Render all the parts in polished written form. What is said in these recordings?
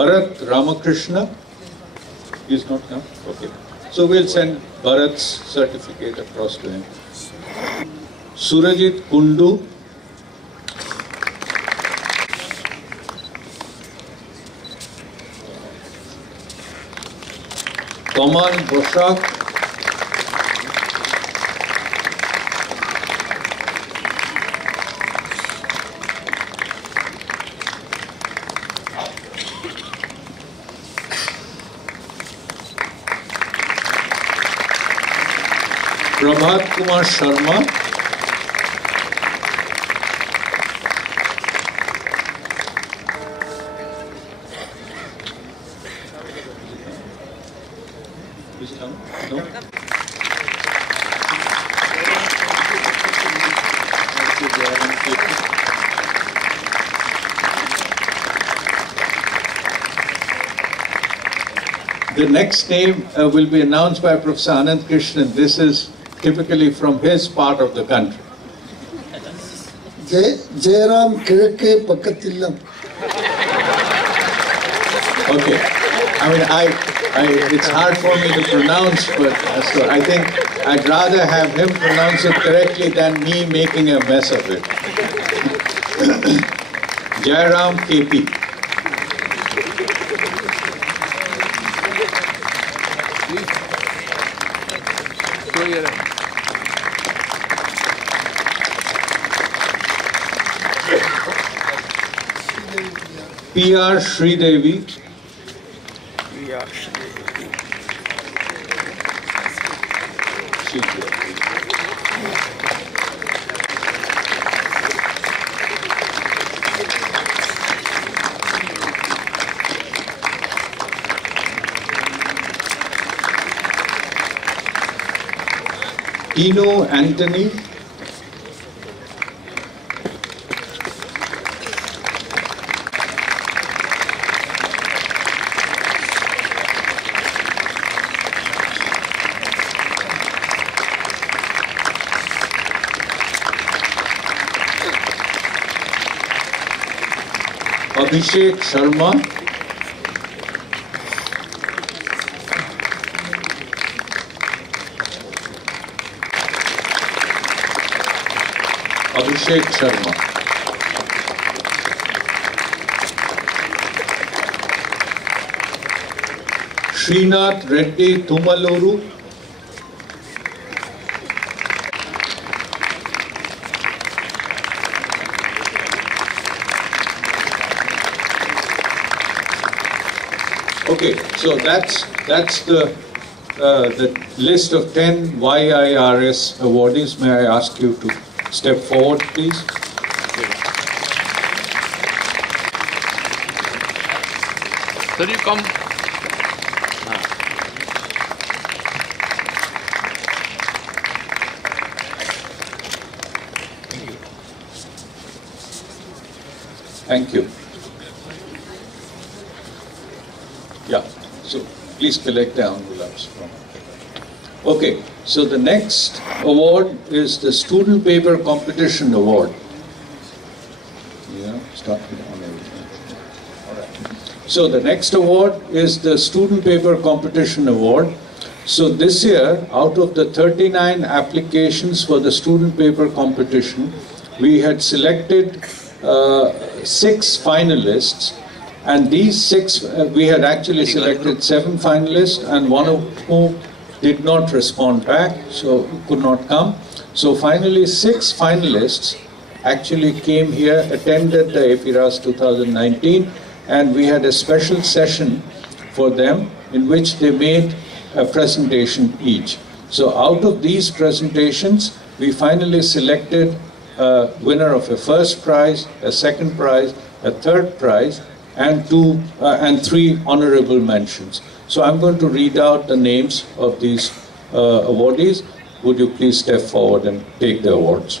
Bharat Ramakrishna. He's not come? Okay. So we'll send Bharat's certificate across to him. Surajit Kundu. Kaman Boshak. Prabhat Kumar Sharma. No? The next name will be announced by Professor Anand Krishnan. This is typically from his part of the country. Jairam Kirke Pakatillam. Okay. I mean, it's hard for me to pronounce, but so I think I'd rather have him pronounce it correctly than me making a mess of it. Jairam KP. PR Sridevi. Tino Anthony. Abhishek Sharma. Abhishek Sharma. Srinath Reddy Tumaluru. Okay, so that's the list of 10 YIRS awardees. May I ask you to step forward, please? Sir, you come. Thank you. Yeah, so please collect the envelopes. Okay, so the next award is the Student Paper Competition Award. Yeah, start with on everything. All right. So the next award is the Student Paper Competition Award. So this year, out of the 39 applications for the Student Paper Competition, we had selected 6 finalists. And these 6, we had actually selected 7 finalists, and one of whom did not respond back, so could not come. So finally 6 finalists actually came here, attended the AP-RASC 2019, and we had a special session for them in which they made a presentation each. So out of these presentations, we finally selected a winner of a first prize, a second prize, a third prize, and 3 honorable mentions. So I'm going to read out the names of these awardees. Would you please step forward and take the awards?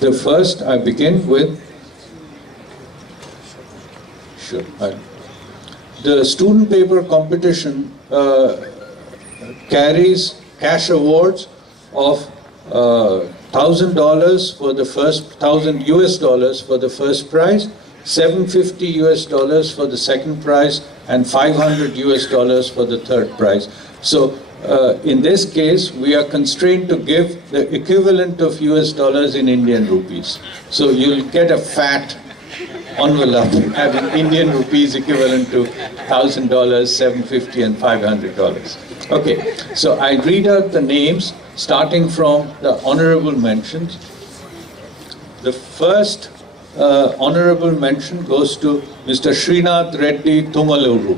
The first, I begin with, the Student Paper Competition carries cash awards of $1,000 for the first, $1,000 US for the first prize, $750 US for the second prize, and $500 for the third prize. So in this case, we are constrained to give the equivalent of US dollars in Indian rupees. So you'll get a fat envelope having Indian rupees equivalent to $1,000, $750, and $500. Okay, so I read out the names starting from the honorable mentions. The first honorable mention goes to Mr. Srinath Reddy Tumaluru.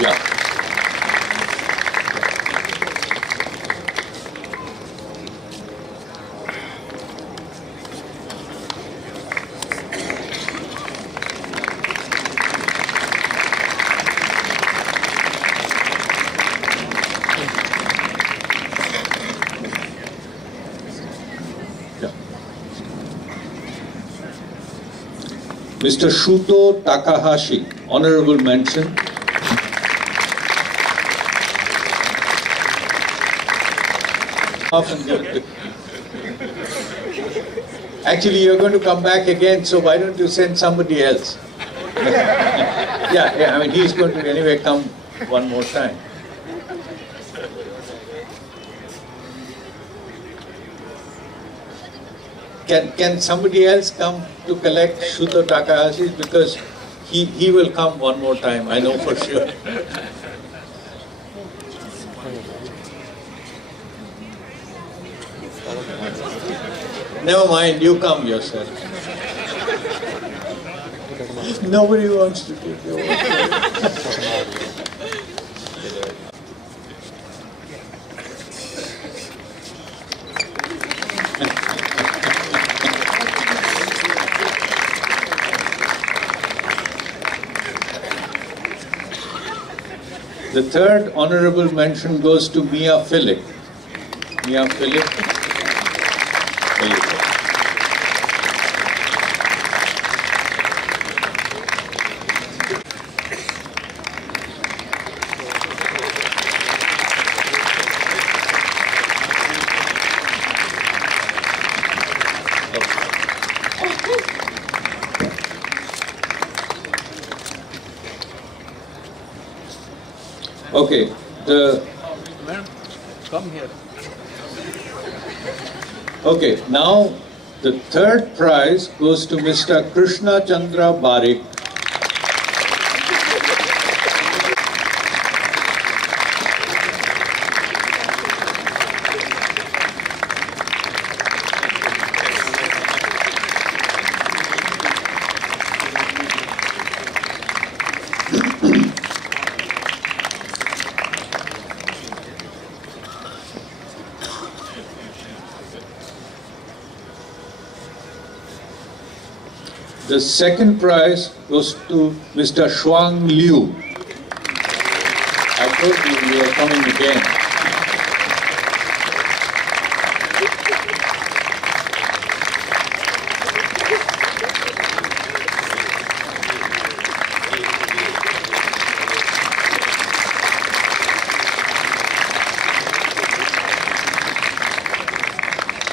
Yeah. Mr. Shuto Takahashi, honorable mention. Actually, you're going to come back again, so why don't you send somebody else? Yeah, I mean, he's going to anyway come one more time. Can somebody else come to collect Shuto Takahashi, because he will come one more time, I know for sure. Never mind, you come yourself. Nobody wants to take your work. The third honorable mention goes to Mia Philip. Mia Philip. There you go. Okay, Come here. Okay, now the third prize goes to Mr. Krishna Chandra Barik. The second prize goes to Mr. Shuang Liu. I told you are coming again.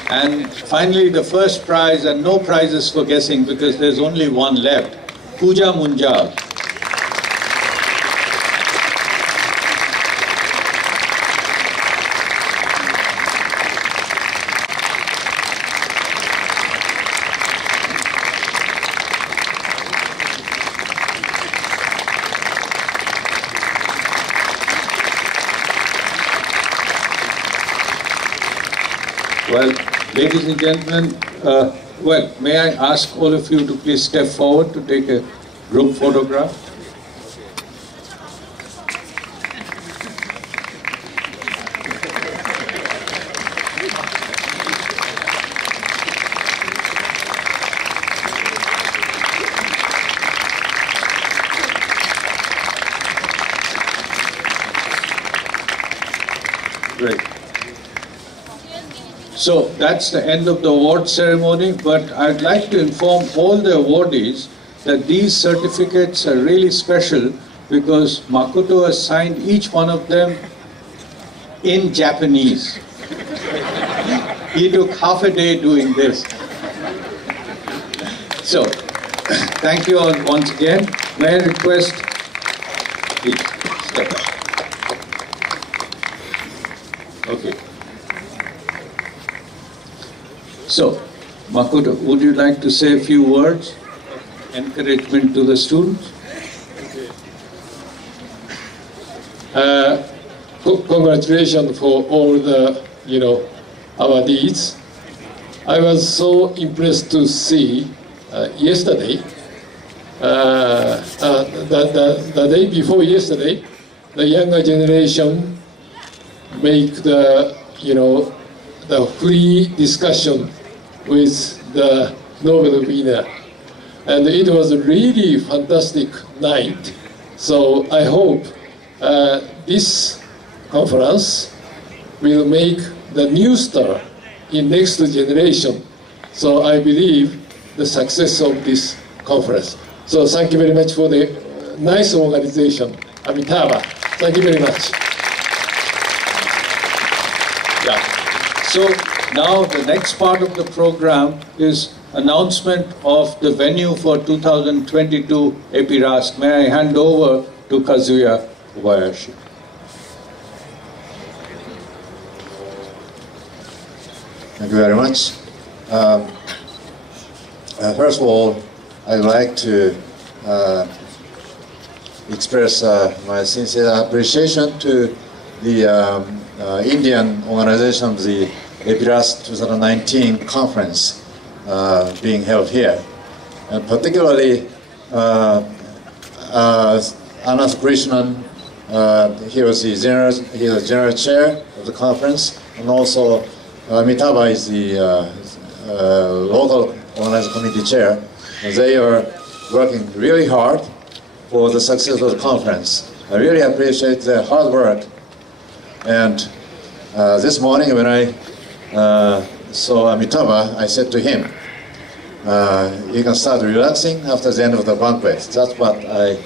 And finally, the first prize, and no prizes for guessing because there's only one left, Pooja Munjal. Well, ladies and gentlemen, may I ask all of you to please step forward to take a group photograph? Great. So that's the end of the award ceremony, but I'd like to inform all the awardees that these certificates are really special because Makoto has signed each one of them in Japanese. He took half a day doing this. So, thank you all once again. May I request, please, step up. Okay. So, Makoto, would you like to say a few words? Encouragement to the students? Congratulations for all the, our deeds. I was so impressed to see yesterday, the day before yesterday, the younger generation make the, the free discussion with the Nobel winner. And it was a really fantastic night. So I hope this conference will make the new star in next generation. So I believe the success of this conference. So thank you very much for the nice organization, Amitabha. Thank you very much. Yeah. So now the next part of the program is announcement of the venue for 2022 AP-RASC. May I hand over to Kazuya Kobayashi. Thank you very much. First of all, I'd like to express my sincere appreciation to the Indian organization of the AP-RASC 2019 conference being held here, and particularly Ananth Krishnan. He was the general chair of the conference, and also Amitabha is the local organizing committee chair. They are working really hard for the success of the conference. I really appreciate their hard work. And this morning when I saw Amitabha, I said to him, you can start relaxing after the end of the banquet. That's what I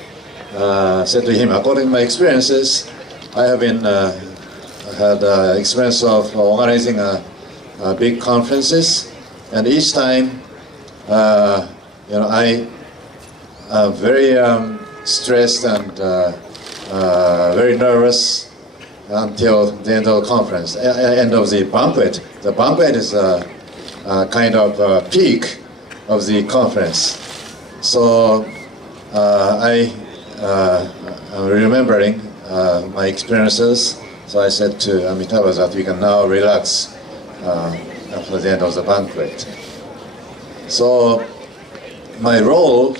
said to him. According to my experiences, I have been had experience of organizing big conferences, and each time, I am very stressed and very nervous until the end of the conference, end of the banquet. The banquet is a kind of peak of the conference. So I'm remembering my experiences. So I said to Amitabha that we can now relax after the end of the banquet. So my role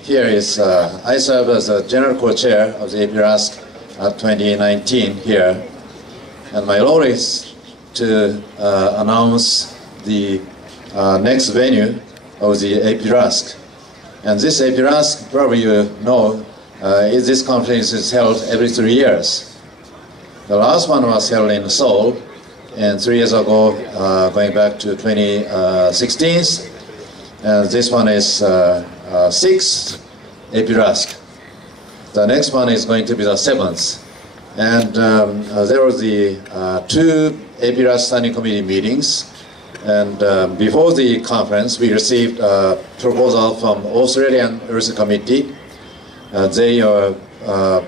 here is I serve as a general co-chair of the AP-RASC 2019 here, and my role is to announce the next venue of the AP-RASC. And this AP-RASC, probably you know, this conference is held every 3 years. The last one was held in Seoul, and 3 years ago, going back to 2016, and this one is 6th AP-RASC. The next one is going to be the 7th. And there were the 2 AP-RASC Standing Committee meetings. And before the conference, we received a proposal from Australian RASC Committee. They are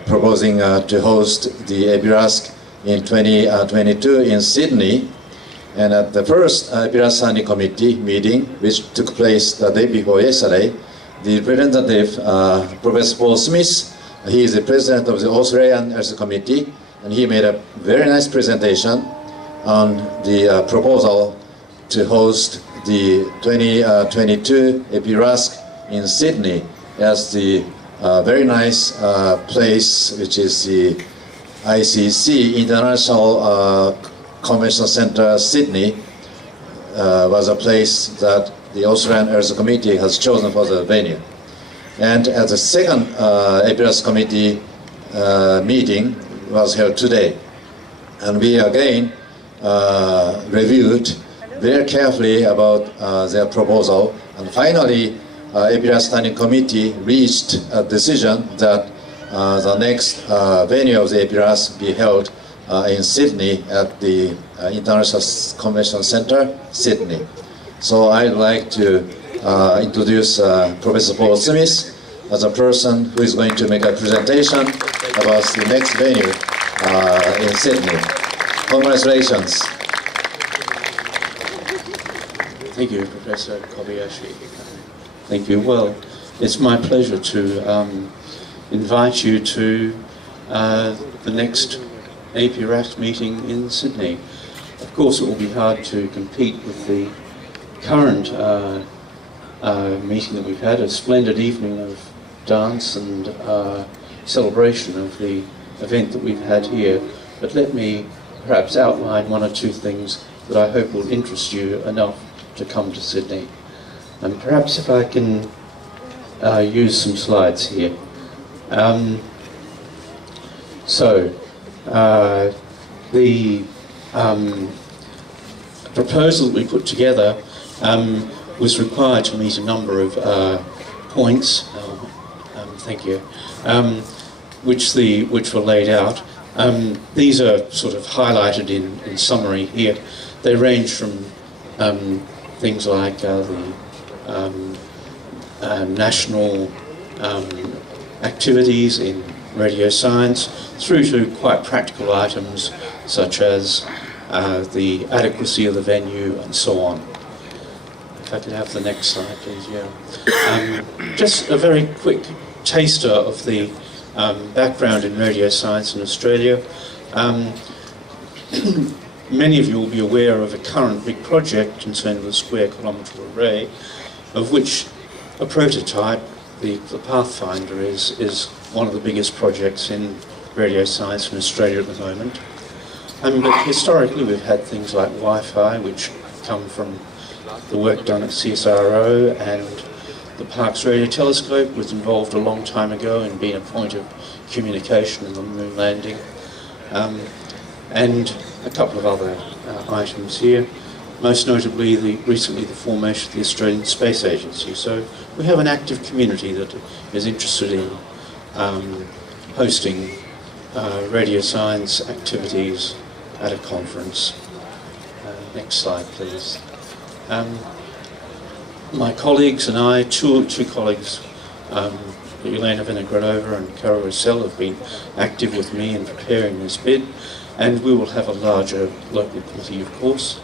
proposing to host the AP-RASC in 2022 in Sydney. And at the first AP-RASC Standing Committee meeting, which took place the day before yesterday, the representative, Professor Paul Smith, he is the president of the Australian RASC Committee, and he made a very nice presentation on the proposal to host the 2022 AP-RASC in Sydney as the very nice place, which is the ICC, International Convention Center, Sydney, was a place that the Australian RASC Committee has chosen for the venue. And at the second AP-RASC Committee meeting was held today. And we again reviewed very carefully about their proposal. And finally, AP-RASC Standing Committee reached a decision that the next venue of the AP-RASC be held in Sydney at the International Convention Center, Sydney. So I'd like to introduce Professor Paul Smith as a person who is going to make a presentation about the next venue in Sydney. Congratulations. Thank you, Professor Kobayashi. Thank you. Well, it's my pleasure to invite you to the next AP-RASC meeting in Sydney. Of course, it will be hard to compete with the current meeting that we've had, a splendid evening of dance and celebration of the event that we've had here. But let me perhaps outline one or two things that I hope will interest you enough to come to Sydney. And perhaps if I can use some slides here. The proposal that we put together was required to meet a number of points, thank you, which were laid out. These are sort of highlighted in summary here. They range from things like the national activities in radio science, through to quite practical items such as the adequacy of the venue and so on. If I could have the next slide, please. Yeah. Just a very quick taster of the background in radio science in Australia. Many of you will be aware of a current big project concerning the square kilometre array, of which a prototype, the Pathfinder, is one of the biggest projects in radio science in Australia at the moment. But historically we've had things like Wi-Fi, which come from the work done at CSIRO, and the Parkes Radio Telescope was involved a long time ago in being a point of communication in the moon landing. And a couple of other items here, most notably recently the formation of the Australian Space Agency. So we have an active community that is interested in hosting radio science activities at a conference. Next slide, please. My colleagues and I, two colleagues, Elena Vinogradova and Kara Rossell, have been active with me in preparing this bid, and we will have a larger local committee, of course,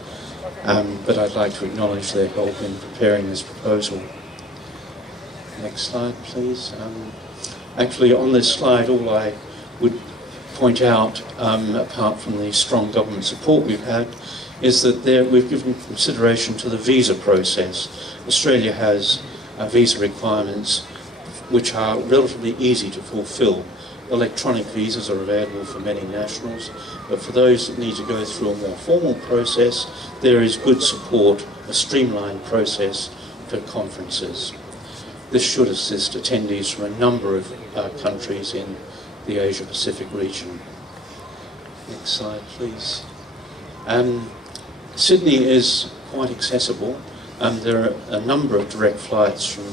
but I'd like to acknowledge their help in preparing this proposal. Next slide, please. Actually, on this slide, all I would point out, apart from the strong government support we've had, is that we've given consideration to the visa process. Australia has visa requirements which are relatively easy to fulfil. Electronic visas are available for many nationals, but for those that need to go through a more formal process, there is good support, a streamlined process for conferences. This should assist attendees from a number of countries in the Asia-Pacific region. Next slide, please. Sydney is quite accessible. There are a number of direct flights from